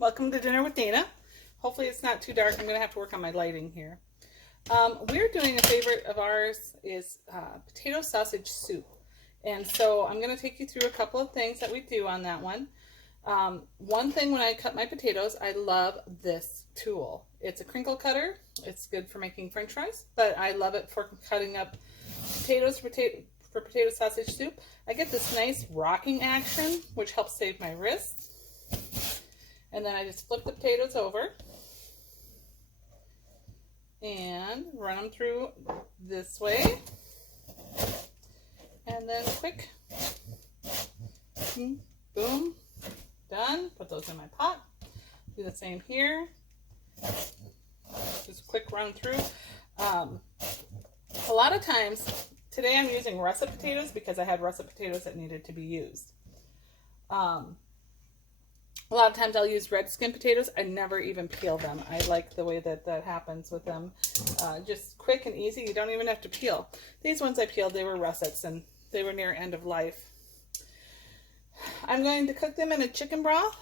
Welcome to Dinner with Dana. Hopefully it's not too dark. I'm going to have to work on my lighting here. We're doing a favorite of ours is potato sausage soup. And so I'm going to take you through a couple of things that we do on that one. One thing when I cut my potatoes, I love this tool. It's a crinkle cutter. It's good for making french fries, but I love it for cutting up potatoes for potato sausage soup. I get this nice rocking action, which helps save my wrists. And then I just flip the potatoes over and run them through this way. And then quick, boom, done. Put those in my pot. Do the same here. Just quick run through. A lot of times, today I'm using russet potatoes because I had russet potatoes that needed to be used. A lot of times I'll use red skin potatoes. I never even peel them. I like the way that that happens with them. Just quick and easy. You don't even have to peel. These ones I peeled, they were russets and they were near end of life. I'm going to cook them in a chicken broth,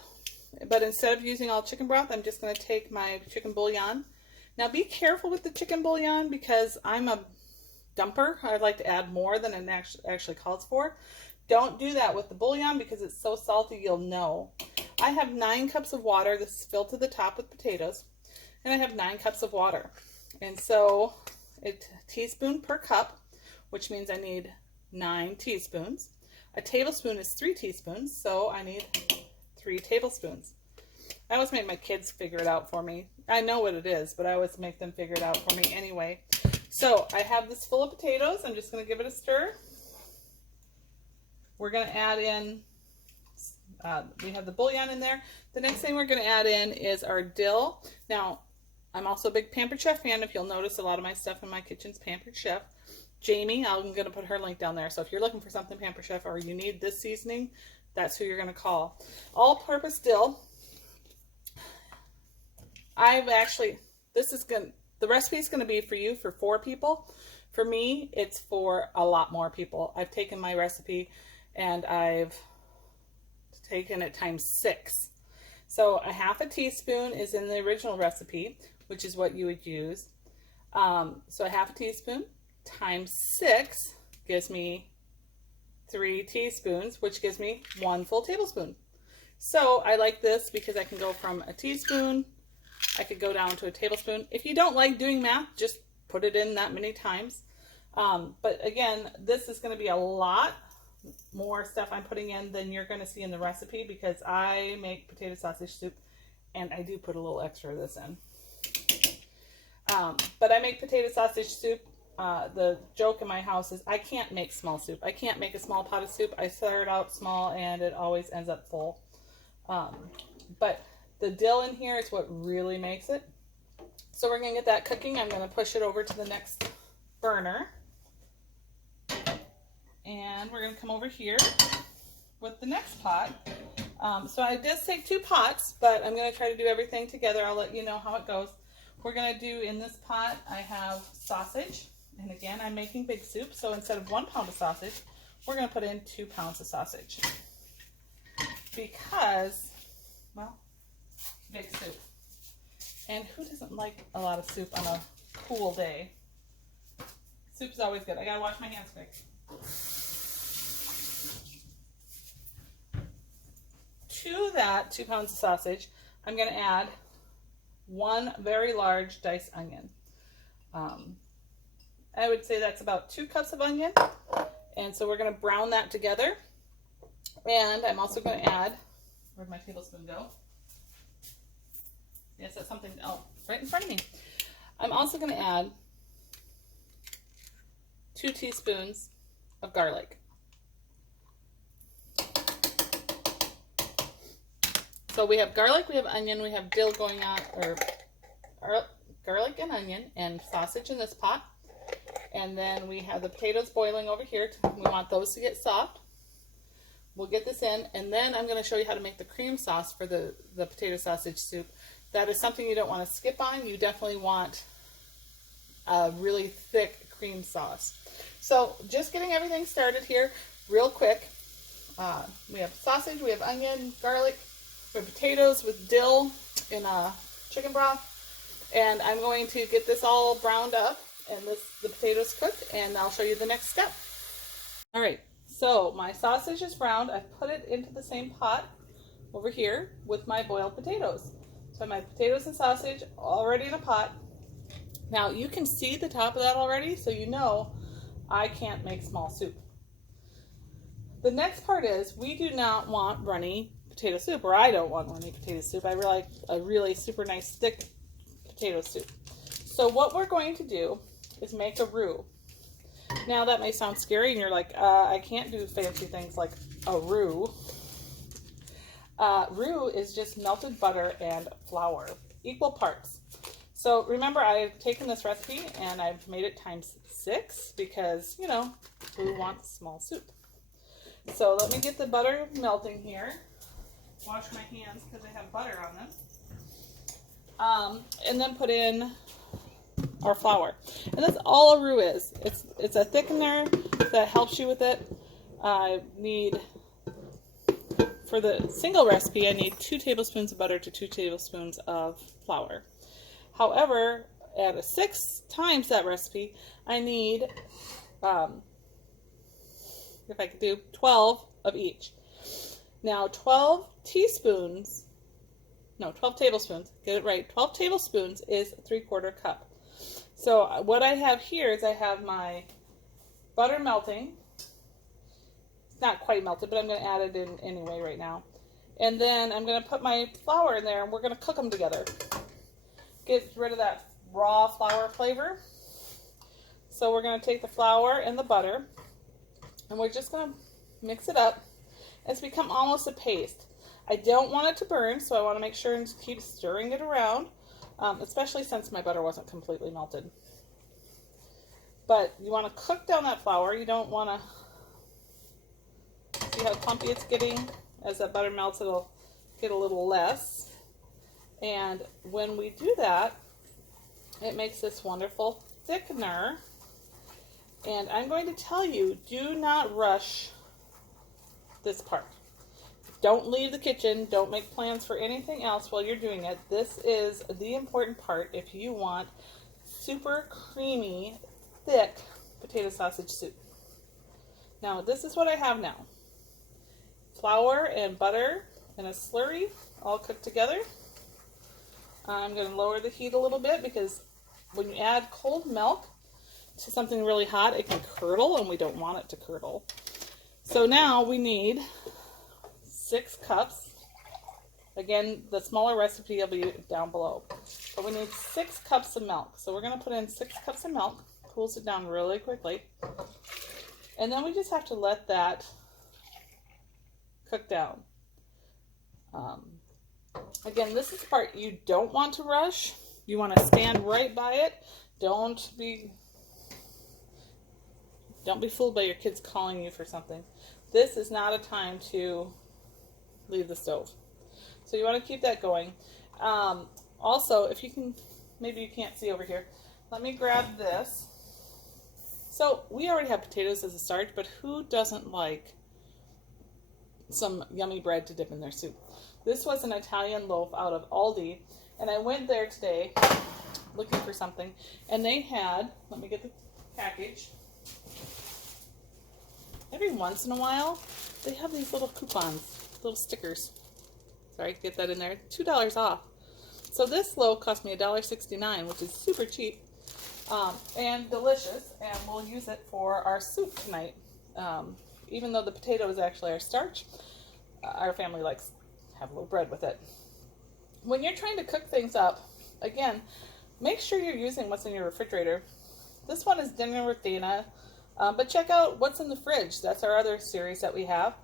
but instead of using all chicken broth, I'm just going to take my chicken bouillon. Now be careful with the chicken bouillon because I'm a dumper. I like to add more than it actually calls for. Don't do that with the bouillon because it's so salty you'll know. I have 9 cups of water. This is filled to the top with potatoes. And I have 9 cups of water. And so it's a teaspoon per cup, which means I need 9 teaspoons. A tablespoon is 3 teaspoons, so I need 3 tablespoons. I always make my kids figure it out for me. I know what it is, but I always make them figure it out for me anyway. So I have this full of potatoes. I'm just going to give it a stir. We're going to add in, we have the bouillon in there. The next thing we're going to add in is our dill. Now, I'm also a big Pampered Chef fan. If you'll notice, a lot of my stuff in my kitchen's Pampered Chef. Jamie, I'm going to put her link down there. So if you're looking for something Pampered Chef or you need this seasoning, that's who you're going to call. All-purpose dill. The recipe is going to be for you for 4 people. For me, it's for a lot more people. I've taken my recipe and I've taken it times 6. So a half a teaspoon is in the original recipe, which is what you would use. So a half a teaspoon times 6 gives me 3 teaspoons, which gives me 1 full tablespoon. So I like this because I can go from a teaspoon, I could go down to a tablespoon. If you don't like doing math, just put it in that many times. But again, this is going to be a lot more stuff I'm putting in than you're going to see in the recipe because I make potato sausage soup and I do put a little extra of this in. But I make potato sausage soup. The joke in my house is I can't make small soup. I can't make a small pot of soup. I start out small and it always ends up full. But the dill in here is what really makes it. So we're going to get that cooking. I'm going to push it over to the next burner. And we're going to come over here with the next pot. So I just take 2 pots, but I'm going to try to do everything together. I'll let you know how it goes. We're going to do in this pot, I have sausage. And again, I'm making big soup. So instead of 1 pound of sausage, we're going to put in 2 pounds of sausage. Because, well, big soup. And who doesn't like a lot of soup on a cool day? Soup is always good. I got to wash my hands quick. To that 2 pounds of sausage, I'm going to add 1 very large diced onion. I would say that's about 2 cups of onion. And so we're going to brown that together. And I'm also going to add, where'd my tablespoon go? Yes, that's something, oh, right in front of me. I'm also going to add 2 teaspoons of garlic. So we have garlic, we have onion, we have dill going on, or garlic and onion and sausage in this pot. And then we have the potatoes boiling over here. We want those to get soft. We'll get this in, and then I'm going to show you how to make the cream sauce for the potato sausage soup. That is something you don't want to skip on. You definitely want a really thick cream sauce. So just getting everything started here real quick. We have sausage, we have onion, garlic, for potatoes with dill in a chicken broth. And I'm going to get this all browned up and the potatoes cooked, and I'll show you the next step. All right, so my sausage is browned. I've put it into the same pot over here with my boiled potatoes. So my potatoes and sausage already in a pot. Now you can see the top of that already, so you know I can't make small soup. The next part is we do not want runny potato soup, or I don't want runny potato soup. I like a really super nice thick potato soup. So what we're going to do is make a roux. Now that may sound scary and you're like, I can't do fancy things like a roux. Roux is just melted butter and flour, equal parts. So remember, I've taken this recipe and I've made it times 6 because, you know, who wants small soup? So let me get the butter melting here. Wash my hands because I have butter on them. And then put in our flour. And that's all a roux is. It's a thickener that helps you with it. I need, for the single recipe, I need 2 tablespoons of butter to 2 tablespoons of flour. However, at a 6 times that recipe, I need, if I could do 12 of each. Now 12 tablespoons, get it right, 12 tablespoons is 3/4 cup. So what I have here is I have my butter melting. It's not quite melted, but I'm going to add it in anyway right now. And then I'm going to put my flour in there and we're going to cook them together. Get rid of that raw flour flavor. So we're going to take the flour and the butter and we're just going to mix it up. It's become almost a paste. I don't want it to burn, so I want to make sure and keep stirring it around, especially since my butter wasn't completely melted. But you want to cook down that flour. You don't want to see how clumpy it's getting. As that butter melts, it'll get a little less. And when we do that, it makes this wonderful thickener. And I'm going to tell you, do not rush this part. Don't leave the kitchen. Don't make plans for anything else while you're doing it. This is the important part if you want super creamy, thick potato sausage soup. Now, this is what I have now. Flour and butter in a slurry all cooked together. I'm going to lower the heat a little bit because when you add cold milk to something really hot, it can curdle, and we don't want it to curdle. So now we need 6 cups. Again, the smaller recipe will be down below. But we need 6 cups of milk. So we're going to put in 6 cups of milk. Cools it down really quickly. And then we just have to let that cook down. Again, this is the part you don't want to rush. You want to stand right by it. Don't be fooled by your kids calling you for something. This is not a time to leave the stove. So you want to keep that going. Also, if you can, maybe you can't see over here, let me grab this. So we already have potatoes as a starch, but who doesn't like some yummy bread to dip in their soup? This was an Italian loaf out of Aldi, and I went there today looking for something, and they had, let me get the package. Every once in a while, they have these little coupons, little stickers. Sorry, get that in there. $2 off. So this loaf cost me $1.69, which is super cheap and delicious, and we'll use it for our soup tonight. Even though the potato is actually our starch, our family likes to have a little bread with it. When you're trying to cook things up, again, make sure you're using what's in your refrigerator. This one is Dinner with Dana. But check out what's in the fridge. That's our other series that we have.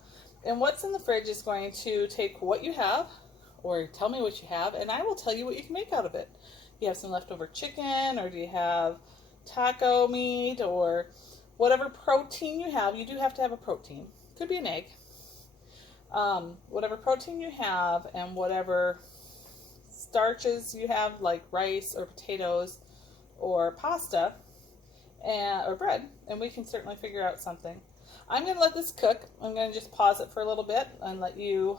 And what's in the fridge is going to take what you have, or tell me what you have, and I will tell you what you can make out of it. You have some leftover chicken, or do you have taco meat, or whatever protein you have. You do have to have a protein. Could be an egg. Whatever protein you have, and whatever starches you have, like rice or potatoes or pasta, or bread, and we can certainly figure out something. I'm going to let this cook. I'm going to just pause it for a little bit and let you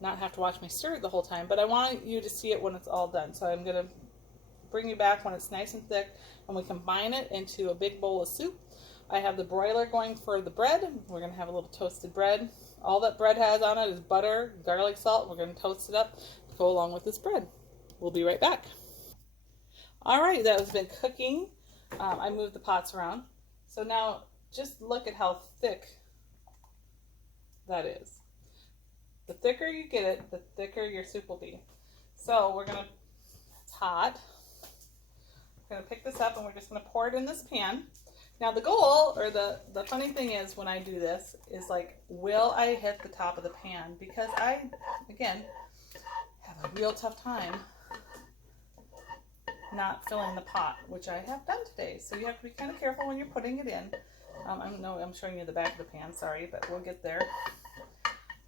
not have to watch me stir it the whole time, but I want you to see it when it's all done. So I'm going to bring you back when it's nice and thick, and we combine it into a big bowl of soup. I have the broiler going for the bread. We're going to have a little toasted bread. All that bread has on it is butter, garlic, salt. We're going to toast it up to go along with this bread. We'll be right back. All right, that has been cooking. I moved the pots around. So now just look at how thick that is. The thicker you get it, the thicker your soup will be. So we're going to, it's hot. We're going to pick this up and we're just going to pour it in this pan. Now the goal, or the funny thing is when I do this, is like, will I hit the top of the pan? Because I, again, have a real tough time not filling the pot, which I have done today. So you have to be kind of careful when you're putting it in. I'm showing you the back of the pan, sorry, but we'll get there.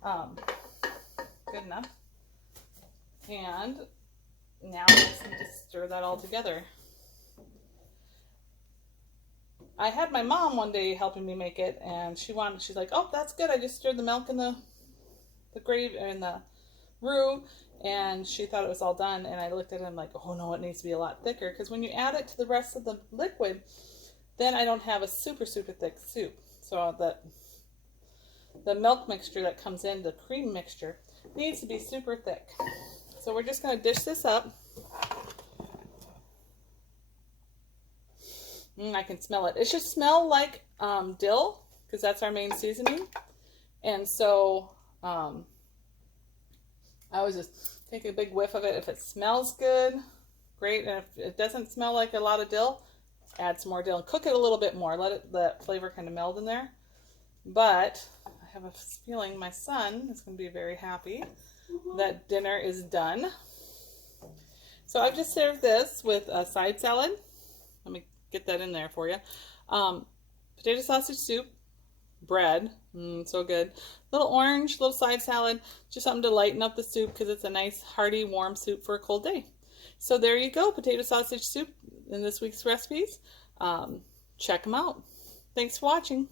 Good enough. And now we just need to stir that all together. I had my mom one day helping me make it, and she's like, oh, that's good. I just stirred the milk and the gravy and the roux, and she thought it was all done. And I looked at it and I'm like, oh no, it needs to be a lot thicker, because when you add it to the rest of the liquid, then I don't have a super, super thick soup. So that the milk mixture that comes in, the cream mixture, needs to be super thick. So we're just going to dish this up. I can smell it. It should smell like dill, because that's our main seasoning. And so I always just take a big whiff of it. If it smells good, great. And if it doesn't smell like a lot of dill, add some more dill and cook it a little bit more. Let the flavor kind of meld in there. But I have a feeling my son is going to be very happy that dinner is done. So I've just served this with a side salad. Let me get that in there for you. Potato sausage soup, bread, so good. Little orange, little side salad, just something to lighten up the soup because it's a nice hearty warm soup for a cold day. So there you go, potato sausage soup in this week's recipes. Check them out. Thanks for watching.